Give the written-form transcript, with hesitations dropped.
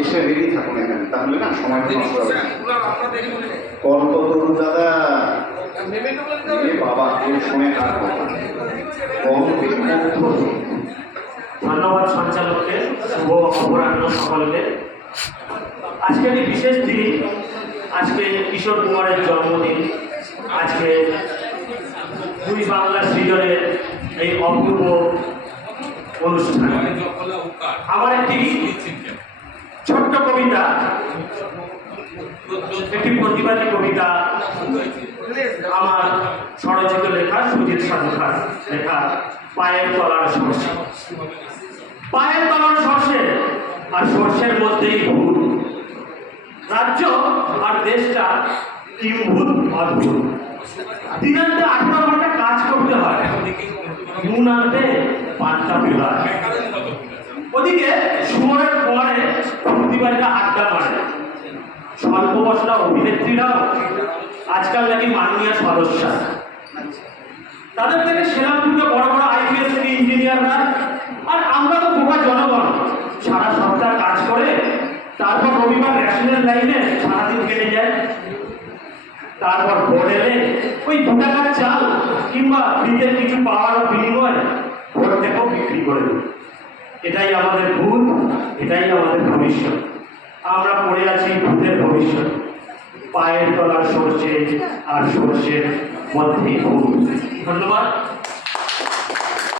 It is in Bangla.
এসে রেডি থাকুন এখানে, তাহলে না সময় নষ্ট হবে। কল্পতরু দাদা, বাবা শুনে কার কথা, ধন্যবাদ সঞ্চালককে, শুভ অপরাহ্ন সকলকে। আজকে একটি বিশেষ দিন, আজকে কিশোর কুমারের জন্মদিন। আজকে দুই বাংলা সৃজনের এই অপূর্ব অনুষ্ঠান। আমার একটি ছোট্ট কবিতা, একটি প্রতিবাদী কবিতা, আমার স্বরচিত লেখা, সুজিত সাধুখার লেখা, পায়ের তলার সর্ষে। পায়ের তলার সর্ষে আর সর্ষের মধ্যেই ভূত। রাজ্য আর দেশটা কিম্ভূত অদ্ভুত। দিনান্তে 18 ঘন্টা কাজ করতে হয়, নুন আনতে পান্তা পেলায়। ওদিকে সুমনের পরে প্রতিবারীরা আড্ডা মারে। স্বল্প বসরা অভিনেত্রীরাও আজকাল নাকি মাননীয় সদস্য। তাদের থেকে সেরা দুটো বড় বড় IPS থেকে ইঞ্জিনিয়াররা, আর আমরা তো বোকা জনগণ। সারা সপ্তাহ কাজ করে তারপর রবিবার ন্যাশনাল লাইনে সারাদিন কেটে যায়। তারপর ভোট এলে ওই 2 টাকার চাল কিংবা ফ্রিজের কিছু পাওয়ার বিনিময়ে ভোট থেকেও বিক্রি করে দেয়। এটাই আমাদের ভূত, এটাই আমাদের ভবিষ্যৎ। আমরা পড়ে আছি ভূতের ভবিষ্যৎ। পায়ের তলার সর্ষে আর সর্ষের মধ্যেই ভূত। ধন্যবাদ।